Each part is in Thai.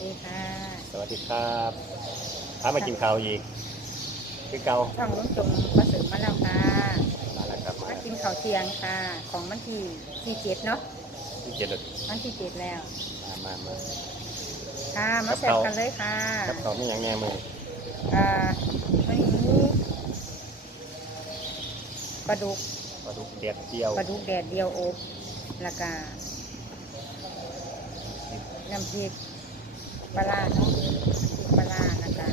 ดีค่ะสวัสดีครับพามากินข้าวอีกคือเก่าช่องลุงจงประเสริฐมาแล้วค่ะมาแล้วครับมามากินข้าวเที่ยงค่ะ ของวันที่ที่เจ็ดเนาะที่เจ็ดแล้ววันที่เจ็ดแล้ว มามามาค่ะมากับแซ่บข้าวกันเลยค่ะกับข้าวมีอย่างแง่มืออ่าวันนี้ปลาดุกปลาดุกเดียดเดียวปลาดุกแดดเดียวอบแล้วก็น้ำพริก ปลาร้าเนาะน้ำพริกปลาร้าแล้วก็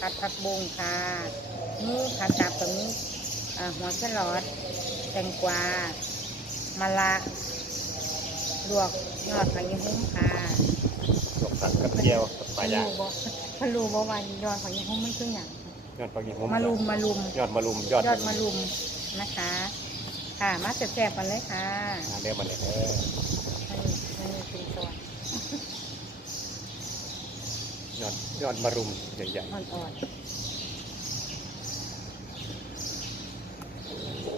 ผัดผักบุ้งค่ะนี่ผัดกับตรงนี้อ่าหัวแครอทแตงกวามะละลวกยอดผักยี่หุ้มค่ะหยกผักกับเดียวกับปลาย่างบ่พะลูบ่ว่ายอดผักยี่หุ้มมันคือหยังยอดปลากินหมาลุมมาลุมยอดมะลุมยอดยอดมะลุมนะคะ ค่ะมาแซ่บๆกันเลยค่ะอ่าเรียกมาเลยเออ มันมันมีเป็นตัวย อดยอดมะรุมใหญ่อ่อนๆโอ้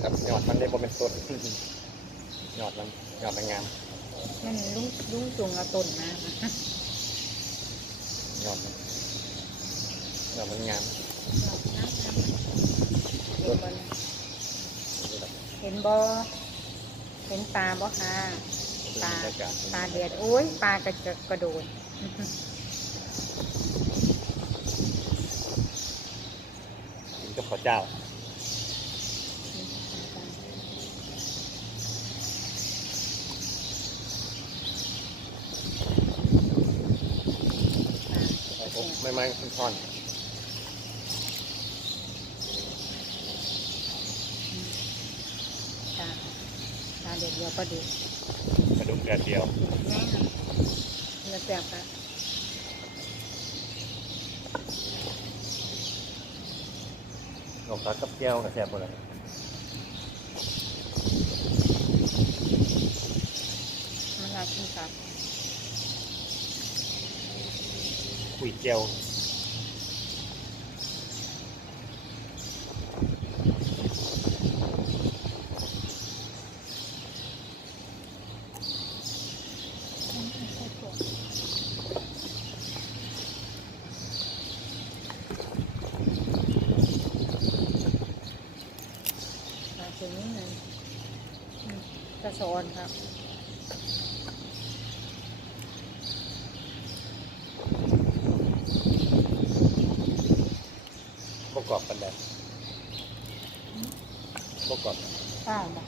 ครับยอดมันได้บ่เป็นต้นยอดมันยอดมันงามๆมันลุงลุงจงเอาต้นมายอดมันยอดมันงามเห็นบ่เห็นปลาบ่คะดู ปลาบรรยากาศปลาเดือดโอ้ยปลากระจะกระโดดกินกับข้าวเจ้าผมไม่ไม่คุณท่อนปลาปลาเดือดเดียวก็ดู กระดุมแดดเดียวแน่เนื้อแซ่บค่ะออกตากับแก้วกับแซ่บหมดเลยมันน่ากินครับคุยแก้ว ปลาตัวนี้เลยอืมกระ ชอนครับประกอบกันได้ประกอบข้าวบ่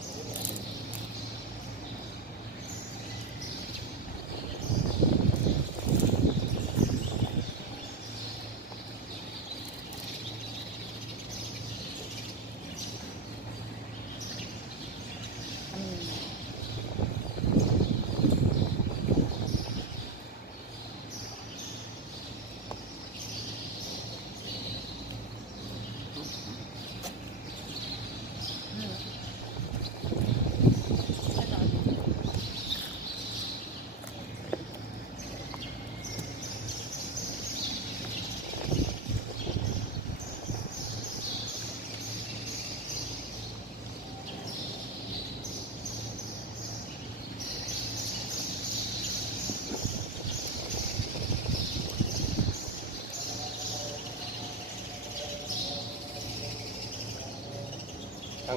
อืม อืม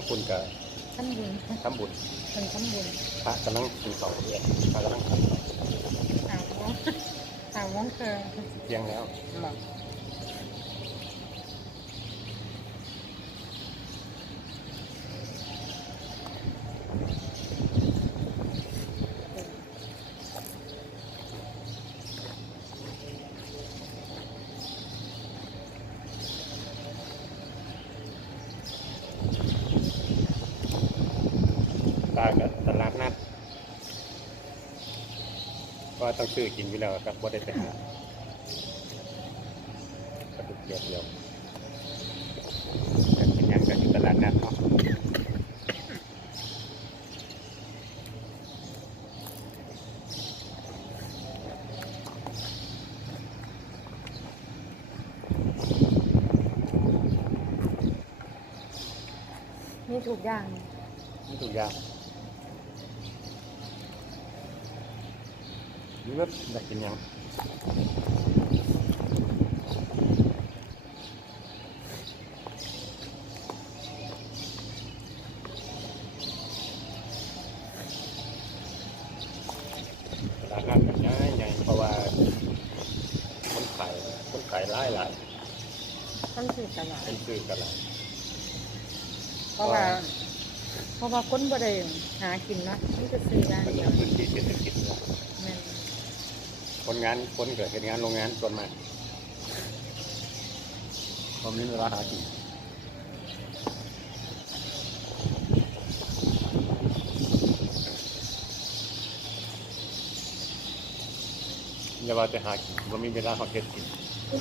ทั้งคุณกับทำบุญทำบุญเป็นทำบุญพระกำลังกินของด้วยพระกำลังทำของสาววงสาววงเคยเที่ยงแล้วบอ กตากับตลาดนัดก็ต้องซื้อกินอยู่แล้วครับว่าได้ไปหากระดุกเดียวเดียวแต่เป็นหยังกันอยู่ตลาดนัดเนาะมีถูกอย่างนี่ถูกอย่าง นี่ว่าอยากกินหยังราคากันง่ายไงเพราะว่าคนขายคนขายหลายหลายต้องซื้อตลาดคนซื้อกันหลายเพราะว่าเพราะว่าคนบ่ได้หากินเนาะมันจะซื้ออย่างมันเดีเป็ยนวพื้นที่เศรษฐกิจเนอะแม่น คนงานคนเกิดเหตุงานโรงงานส่วนมากผมนี่เวลาหากินอย่าว่าแต่หากินว่ามีเวลาหอเก็ดกินอื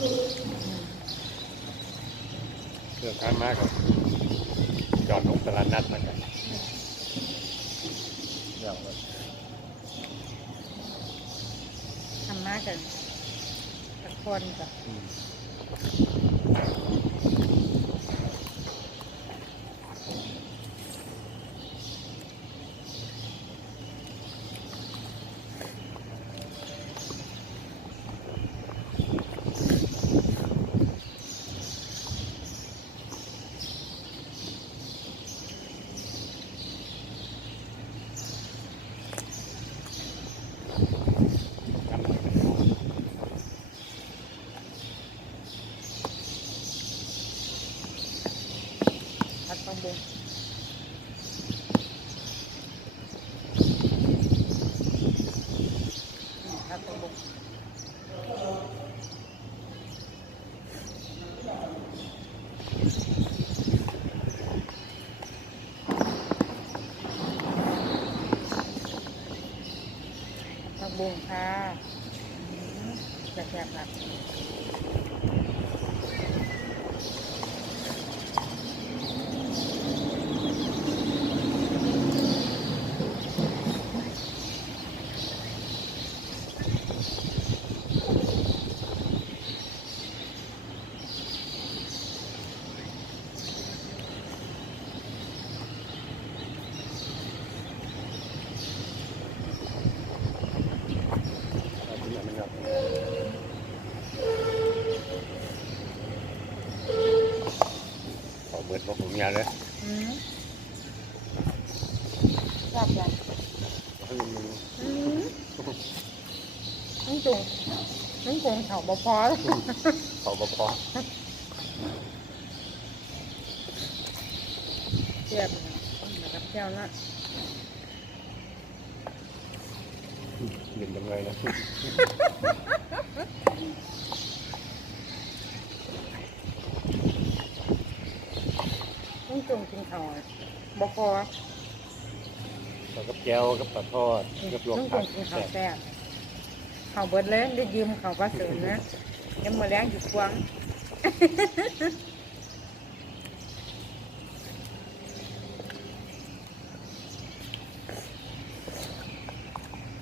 มเรื่องการมากครับจอดลงตลาดนัดนะครับอย่างว่ากันตะคนกับ อืมน้ำมัน พัดต้องบุงอืมพัดต้องบุง ผักบุงค่ะอืมจะแซ่บๆครับ เอาที่ไหนมันครับขอเบิดบอกผมยาเลยอืมชอบจังให้มันอืมน้องจุงน้องจุงเขาบ่พอเขาบพอเทียบมากับเจ้านะยืนยังไงนะ น้องจุงกิน เขาบ่พอแล้วก็แก้วกับปลาทอดกับลวกน้องผัจุกงกินเขาแซ่บแซ่บเขาเบิดเลยได้ยืมเขาก็เสริมนะยังมาแรงอยู่กวาง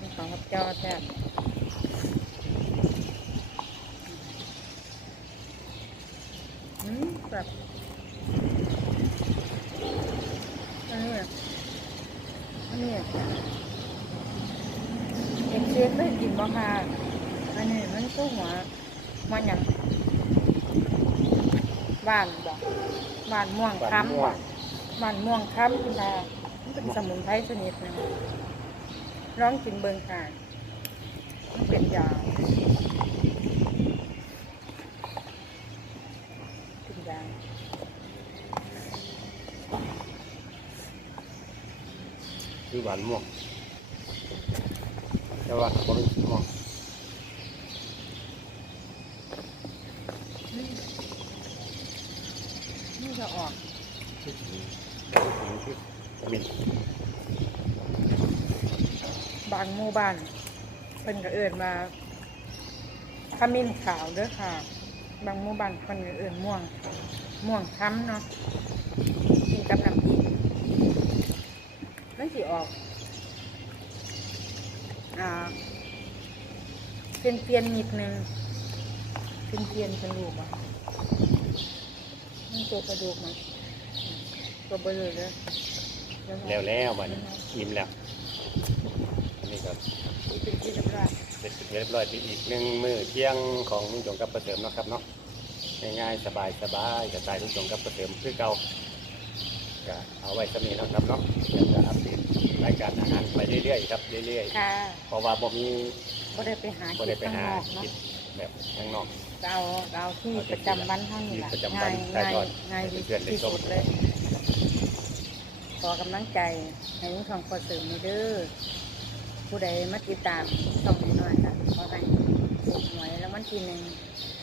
นี่ของกับเจ้าแซ่บอืมแบบอันนี้อะอันนี้อะเอ็กเซียไม่กินบ่ค่ะอันนี้มันก็หัวมันหยัง บ้านบ่บ้านม่วงปลาค้ำม่วบ่งบ้านม่วงค้ำคุณตามันเป็นสมุนไพรชนิดหนึงร้องกินเบิงค่ะมันเป็นยาเป็นยาคือหวานม่วงแต่ว่าผมไม่ม่วง นี่จะ ออกบางหมู่บ้านเพิ่นก็เอื่นมาขมิ้นขาวเด้อค่ะ บางหมู่บ้านเพิ่นก็เอื่นม่วง ม่วงค้ำเนาะกินกับน้ำพริกมันสิออกอ่าเปลี่ยนเปลี่ยนนิดนึงเปลี่ยนเปลี่ยนๆกระดูกอะ นตัวกระดูกมันตัวเบลอเลยแล้วแล้วมันอิ่มแล้วอันนี้ก็นี่เป็นที่เรียบร้อยเสร็จเรียบร้อยไปอีกหนึ่งมือเที่ยงของลุงจงกับประเสริมเนาะครับเนาะง่ายๆสบายสบายๆกระจายลุงจงกับประเสริมคือเก่าก็เอาไว้สำนีเนาะครับเนาะเดี๋ยวจะอัปเดตรายการอาหารไปเรื่อยๆครับเรื่อยค่ะๆเพราะว่าบ่มีบ่ได้ไปหาบ่ได้ไปหาข้างนอกคิดเนาะแบบข้างนอก เราเราที่ประจำวันเท่านี้แหละที่ประจำวัง่านยถ่ายง่ายทอดง่ายให้เพื่อนๆได้ที่ชม สุดเลย ขอกำลังใจให้ลุงทองพอเสริมในเด้อผู้ใดมาติดตามช่องนี้หน่อยค่ะขอให้ถูกหวยแล้ววันที่หนึ่ง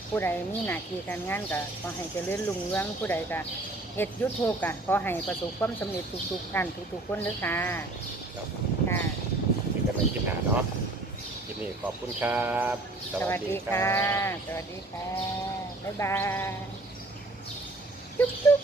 ผู้ใดมีหน้าที่การงานก็ขอให้เจริญรุ่งเรืองผู้ใดก็เฮ็ดยูทูบก็ขอให้ประสบความสำเร็จทุกๆท่านทุกๆคนเด้อค่ะครับค่ะที่จะไม่กินหนาเนาะ คลิปนี้ขอบคุณครับ สวัสดีค่ะ สวัสดีค่ะ บ๊ายบาย จุ๊บจุ๊บ